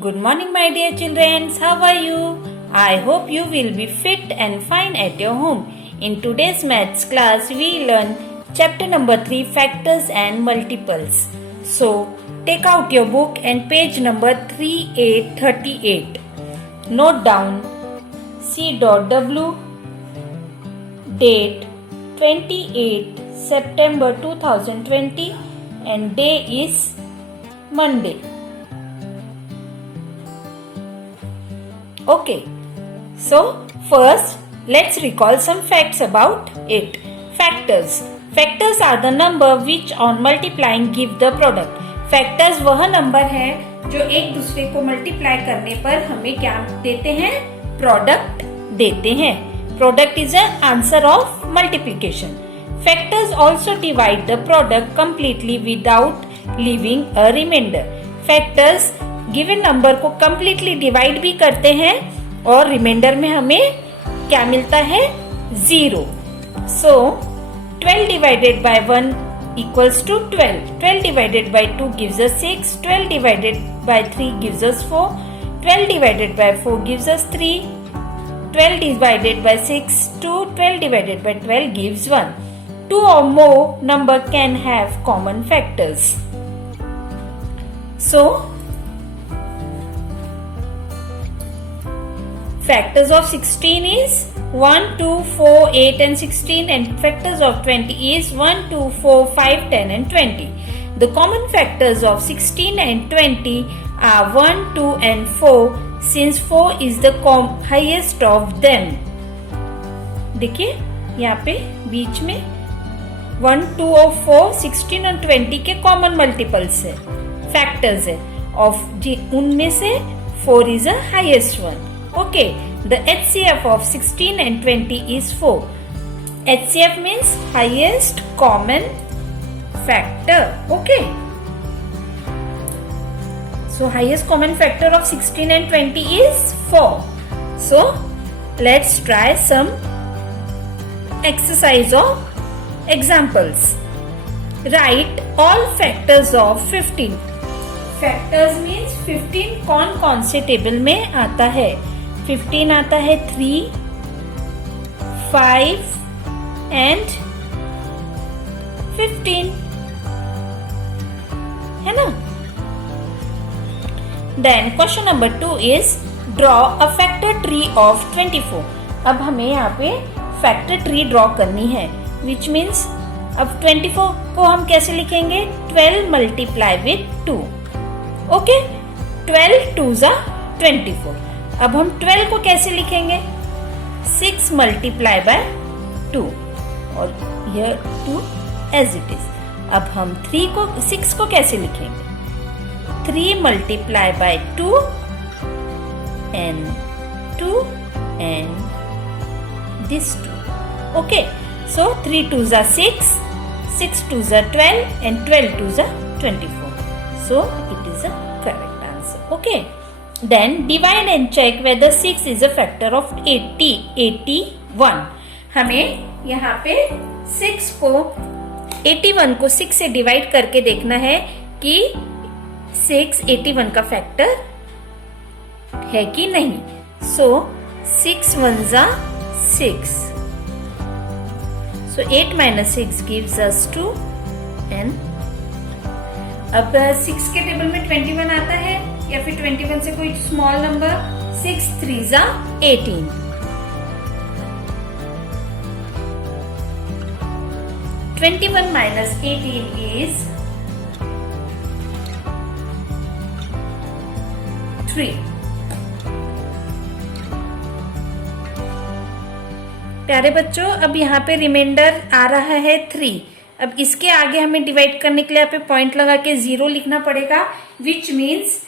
Good morning, my dear children. How are you? I hope you will be fit and fine at your home. In today's maths class, we learn chapter number 3, Factors and Multiples. So, take out your book and page number 3838. Note down C.W. Date 28 September 2020 and day is Monday. Okay, so first let's recall some facts about it. Factors. Factors are the number which on multiplying give the product. Factors वह number है जो एक दूसरे को multiply करने पर हमें क्या देते हैं? प्रोडक्ट देते हैं. Product is an answer of multiplication. Factors also divide the product completely without leaving a remainder. Factors given number को कम्प्लीटली डिवाइड भी करते हैं और रिमाइंडर में हमें क्या मिलता है? 0. So 12 divided by 1 equals to 12. 12 divided by 2 gives us 6. 12 divided by 3 gives us 4. 12 divided by 4 gives us 3. 12 divided by 6 2. 12 divided by 12 gives 1. 2 or more number can have common factors. So factors of 16 is 1, 2, 4, 8 and 16 and factors of 20 is 1, 2, 4, 5, 10 and 20. The common factors of 16 and 20 are 1, 2 and 4 since 4 is the highest of them. देखिए यहाँ पे बीच में 1, 2 और 4, 16 और 20 के common multiples है, factors है. Of उनमें से 4 is the highest one. Okay, the HCF of 16 and 20 is 4. HCF means highest common factor. Okay. So highest common factor of 16 and 20 is 4. So let's try some exercise or examples. Write all factors of 15. Factors means 15 कौन से table में आता है? 15 आता है 3, 5 and 15 है ना. Then question number 2 is draw a factor tree of 24. अब हमें यहाँ पे factor tree draw करनी है, which means अब 24 को हम कैसे लिखेंगे? 12 multiply with 2. Okay, 12 2s are 24. अब हम 12 को कैसे लिखेंगे? 6 मल्टीप्लाई बाय 2 और यह 2 एज इट इज. अब हम 6 को कैसे लिखेंगे? 3 multiply by 2 and 2 and this 2. Okay, so 3 2s are 6, 6 2s are 12 and 12 2s are 24. So it is a correct answer. Okay. Then divide and check whether 6 is a factor of 81. हमें यहाँ पे 6 को 81 को 6 से डिवाइड करके देखना है कि 6 81 का फैक्टर है कि नहीं. So 6 ones are 6. So 8 minus 6 gives us 2 and अब 6 के टेबल में 21 आता है या फिर 21 से कोई small number. 6 3s are 18. -18 is 3. प्यारे बच्चों, अब यहाँ पे रिमाइंडर आ रहा है 3. अब इसके आगे हमें डिवाइड करने के लिए यहाँ पे पॉइंट लगा के 0 लिखना पड़ेगा, विच मीन्स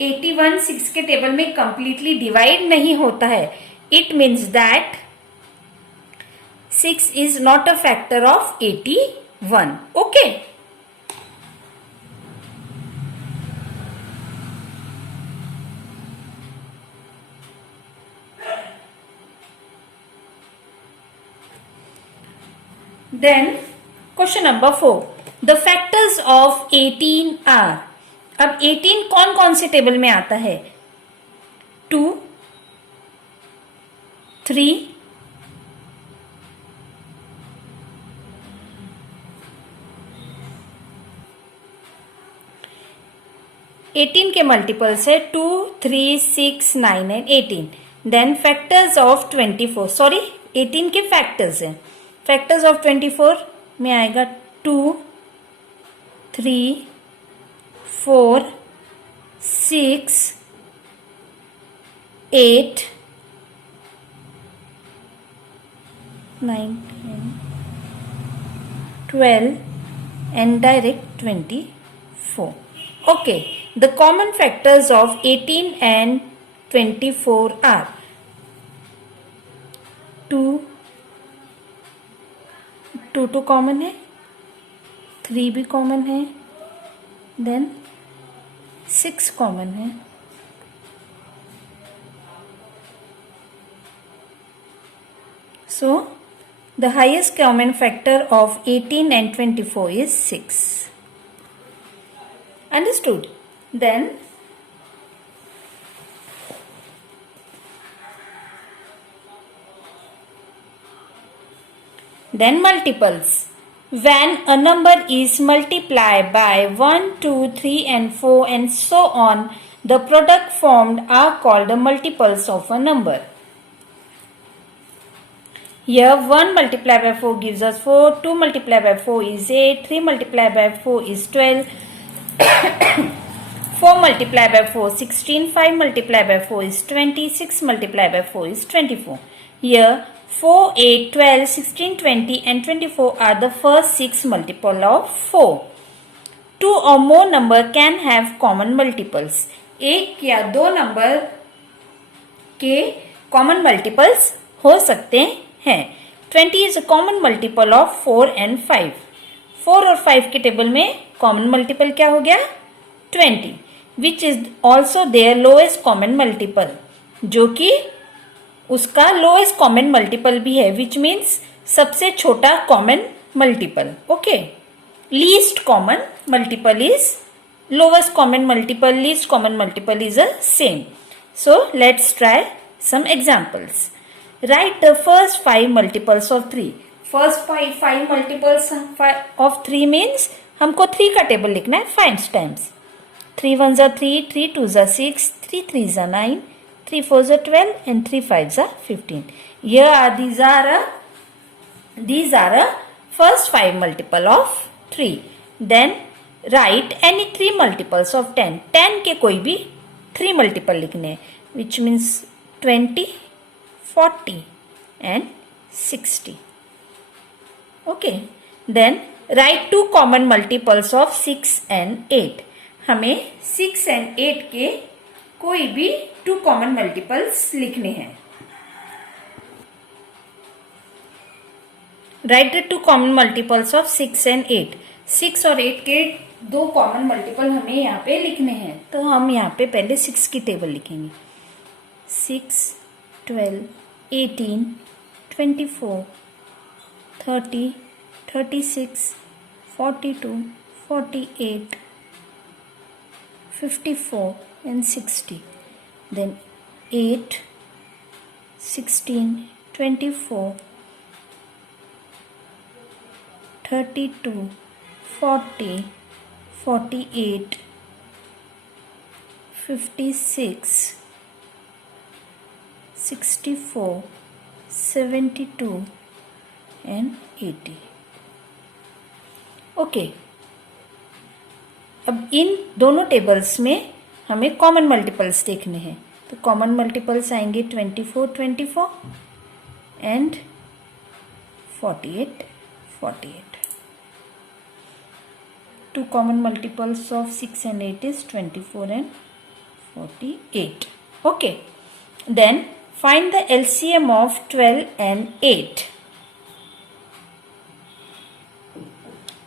81 6 के टेबल में कंप्लीटली डिवाइड नहीं होता है. It means that 6 is not a factor of 81. Okay. Then question number 4. The factors of 18 are अब 18 कौन कौन से टेबल में आता है? 2, 3, 18 के मल्टीपल्स है 2, 3, 6, 9 and 18. Then factors of 24, sorry 18 के फैक्टर्स हैं. फैक्टर्स ऑफ 24 में आएगा 2, 3, 4, 6, 8, 9, 12 and direct 24. Okay, the common factors of 18 and 24 are 2 2 common है, 3 भी कॉमन है, देन 6 कॉमन है, so the highest common factor of 18 and 24 is 6. Understood? Then multiples. When a number is multiplied by 1, 2, 3 and 4 and so on, the product formed are called the multiples of a number. Here 1 multiplied by 4 gives us 4, 2 multiplied by 4 is 8, 3 multiplied by 4 is 12, 4 multiplied by 4 16, 5 multiplied by 4 is 20, 6 multiplied by 4 is 24. Here 4, 8, 12, 16, 20 and 24 are the first 6 multiple of 4. 2 or more number can have common multiples. एक या दो number के common multiples हो सकते हैं. 20 is a common multiple of 4 and 5. 4 और 5 के table में कॉमन मल्टीपल क्या हो गया? 20, which is also their lowest common multiple, जो कि उसका लोएस्ट कॉमन मल्टीपल भी है, विच मीन्स सबसे छोटा common multiple. Okay, least common multiple is lowest common multiple, least common multiple is a same. So let's try some examples. Write the first 5 multiples of 3. First 5 multiples of 3 means हमको 3 का table लिखना है 5 times. 3 1s are 3, 3 2s are 6, 3 3s are 9, 3 4s are 12 and 3 5s are 15. Here these are a first 5 multiple of 3. Then write any 3 multiples of 10. 10 के कोई भी 3 multiple लिखने हैं, which means 20, 40 and 60. Okay. Then write 2 common multiples of 6 and 8. हमें 6 and 8 के कोई भी 2 common multiples लिखने हैं. Right the 2 common multiples of 6 and 8. 6 और 8 के 2 कॉमन मल्टीपल हमें यहाँ पे लिखने हैं, तो हम यहाँ पे पहले 6 की टेबल लिखेंगे. 6, 12, 18, 24, 30, 36, 42, 48, 54 and 60. Then 8, 16, 24, 32, 40, 48, 56, 64, 72 and 80. ओके, अब इन दोनों टेबल्स में हमें कॉमन मल्टीपल्स देखने हैं. तो कॉमन मल्टीपल्स आएंगे 24, 24 and 48, 48. 2 common multiples of 6 and 8 is 24 and 48. Okay. Then find the LCM of 12 and 8.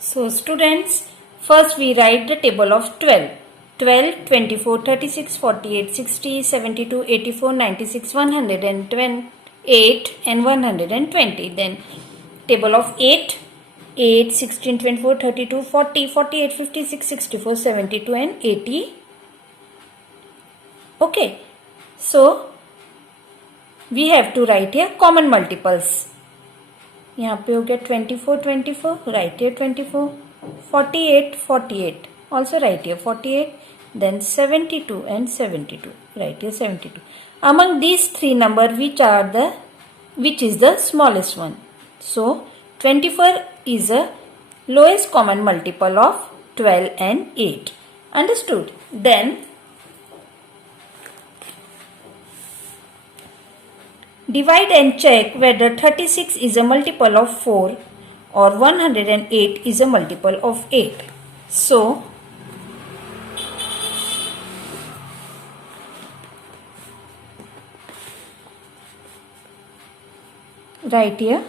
So students, first we write the table of 12. 12, 24, 36, 48, 60, 72, 84, 96, 128 and 120. Then table of 8. 8, 16, 24, 32, 40, 48, 56, 64, 72 and 80. Okay. So we have to write here common multiples. यहाँ पे हो गया 24, 24, write here 24, 48, 48, also write here 48, then 72 and 72, write here 72. Among these three number, which is the smallest one? So 24 is a lowest common multiple of 12 and 8. Understood? Then divide and check whether 36 is a multiple of 4 or 108 is a multiple of 8. So, write here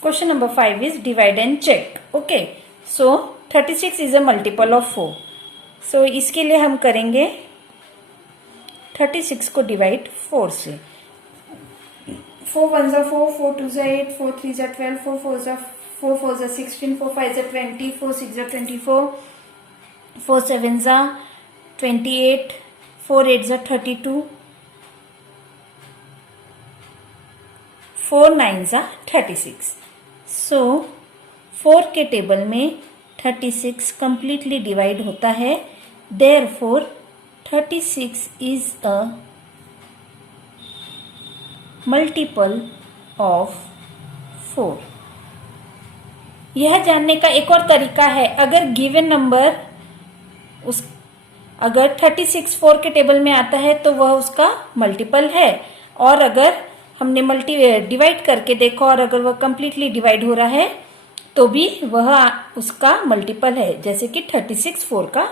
question number 5 is divide and check. Okay. So, 36 is a multiple of 4. सो इसके लिए हम करेंगे 36 को divide 4 से. 4 1 जा 4, 4 2 जा 8, 4 3 जा 12, 4 4 जा 16, 4 5 जा 20, 4 6 जा 24, 4 7 जा 28, 4 8 जा 32, 4 9 जा 36. सो 4 के टेबल में 36 completely डिवाइड होता है. Therefore 36 is a multiple of 4. यह जानने का एक और तरीका है, अगर गिवन नंबर अगर 36 4 के टेबल में आता है तो वह उसका मल्टीपल है, और अगर हमने डिवाइड करके देखा और अगर वह कंप्लीटली डिवाइड हो रहा है तो भी वह उसका मल्टीपल है, जैसे कि 36 4 का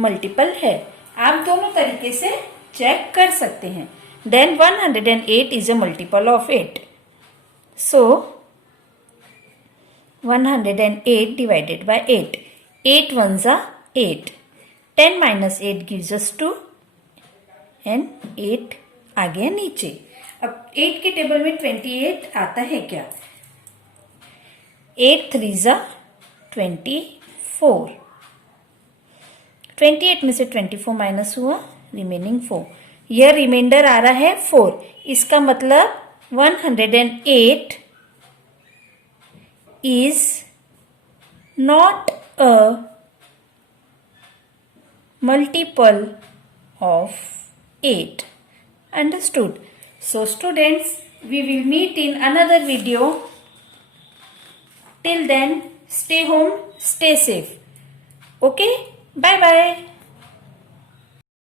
मल्टीपल है. आप दोनों तरीके से चेक कर सकते हैं. Then 108 is a multiple of 8. So 108 divided by 8. 8 1 जा 8. 10 minus 8 gives us 2 and 8 आ गया नीचे. अब 8 के टेबल में 28 आता है क्या? 8 3 जा 24. 28 में से 24 माइनस हुआ, रिमेनिंग 4. यह रिमाइंडर आ रहा है 4. इसका मतलब 108 is not a multiple of 8. Understood? So students, we will meet in another video. Till then, stay home, stay safe. Okay? Bye bye.